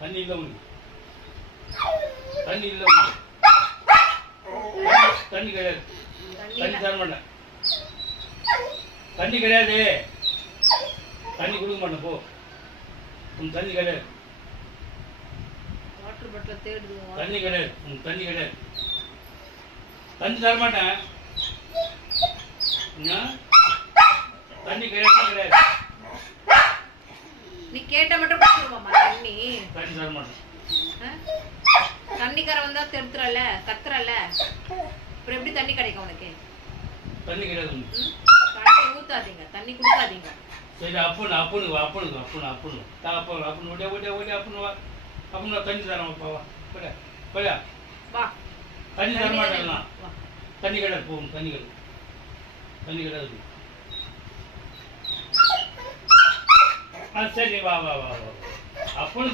தண்ணி இல்லை உனக்கு, தண்ணி இல்லை உனக்கு, தண்ணி கிடையாது, தண்ணி தர மாட்டேன், தண்ணி கிடையாது, தண்ணி கொடுக்க மாட்டேன் போ, உன் தண்ணி கிடையாது, வாட்டர் பாட்டில் தேடுது, தண்ணி கிடையாது, உன் தண்ணி கிடையாது, தண்ணி தர மாட்டேன், தண்ணி கிடையாது கிடையாது, நீ கேட்ட மட்டும் கொடுத்துருவாமா தண்ணி, தண்ணி தர மாட்டேன், தண்ணிக்கார வந்தா தெருத்துறல கத்துறல, அப்புறம் எப்படி தண்ணி கிடைக்கும் உனக்கு? தண்ணி கிடையாது உனக்கு, தண்ணி ஊத்தாதீங்க, தண்ணி கொடுக்காதீங்க. சரி அப்புன்னு அப்புன்னு அப்புன்னு அப்புன்னு அப்புன்னு அப்புன்னு அப்புன்னு ஓடியா ஓடியா ஓடியா அப்புன்னு வா, அப்புன்னு தண்ணி தரேன் வா போடா போடா வா, தண்ணி தர மாட்டேன், வா. தண்ணி கிடையாது போகும், தண்ணி கிடையாது, தண்ணி கிடையாது, சரி வா வா வா வா அப்புன்னு